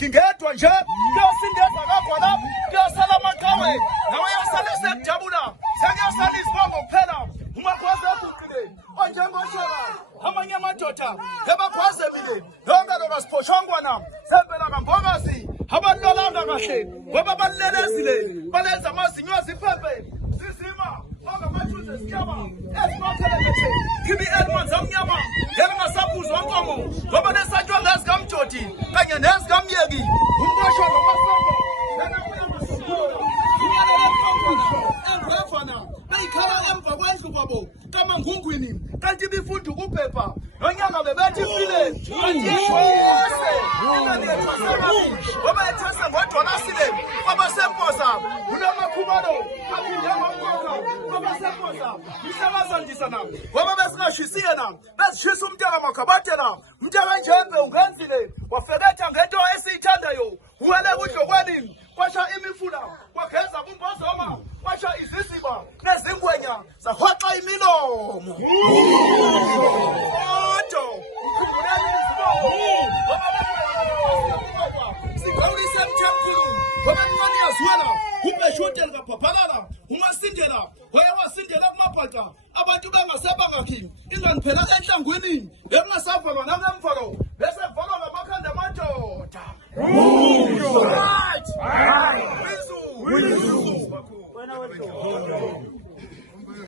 ngingedwa nje kuyosindeza kakhona kuyosala amaqhawe nawe yosala sekujabula sekuyosala isibongo kuphela umakhwaze ebuqile onjengoshaka amanye amadoda ebakhwaze bile lonke lokasiphoshongwana sempela kambokazi abalolanga kahle ngoba balelezile balenza amazinyo aziphephe sisima ongamathuze sityaba esimathelekethe kimi elmanzi amnyama ngelingasabuzwa nkomo ngoba nesatshwa ngezikaMjodi kanye nezikaMyeki umqosho nomasongo engwefana beyikhala emva kwendlu kwabo kamangungwini kanti bifunda ukuphepha nonyanga bebethi file kantiishwese ngoba ethese ngodwalasile kwabasemposa kunamakhubalo aphindengomkoka kwabasemposa mhlabazandisana ngoba besingashisiye bezishisa umntaka makhabatela umntaka njembe ungenzile wafeketha ngento esiyithandayo uwele kudlokweni kwasha imifula kwageza kumbozoma kwasha iziziba nezingwenya zahoxa imilomo kodwa ukhumbuleni izibongo ngoba sikholisa ubeshute likabhabhalala ungasindela waya wasindela kumabhaca abantu bengasebangakhi ingani phela enhlangwini engasavalwa nangemva lo